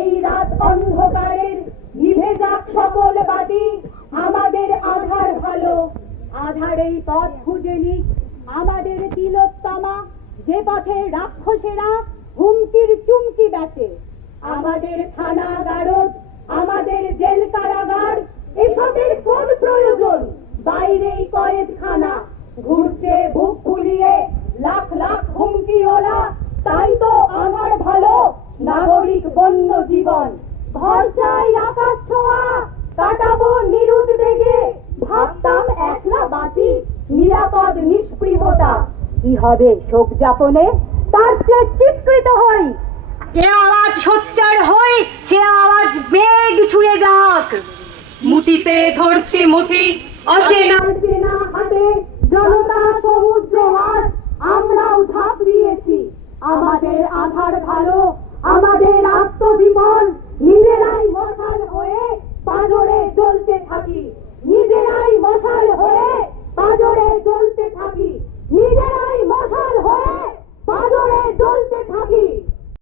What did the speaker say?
এই রাত অন্ধকারের নিভে যাক সকল বাতি। আমাদের আধার ভালো। আধার এই পথ খুঁজে নিক। আমাদের তিলোত্তমা, যে পথে রাক্ষসেরা হুমকির চুমকি বেচে। আমাদের থানা গারদ আমাদের জেল কারাগার, এসবের কোন প্রয়োজন? বাইরেই কয়েদখানা ঘুরছে বুক ফুলিয়ে লাখ লাখ হুমকি ওলা তাই তো আমার ভালো। নাগরিক বন্য জীবন ঘর চাই আকাশ ছোঁয়া। কাটাবো নিরুদ বেগে। ভাবতাম একলা বাঁচি নিরাপদ নিষ্পৃহতা কি হবে শোক যাপনে? তার চেয়ে চিৎকৃত হই। আওয়াজ সোচ্চার হই সে আওয়াজ বেগ ছুঁয়ে যাক। মুঠিতে ধরছি মুঠি অচেনা। চেনা হাতে। জনতা সমুদ্র আমরাও ঝাঁপ দিয়েছি। আমাদের আধার ভালো আমাদের আত্মজীবন Mr. Cookie!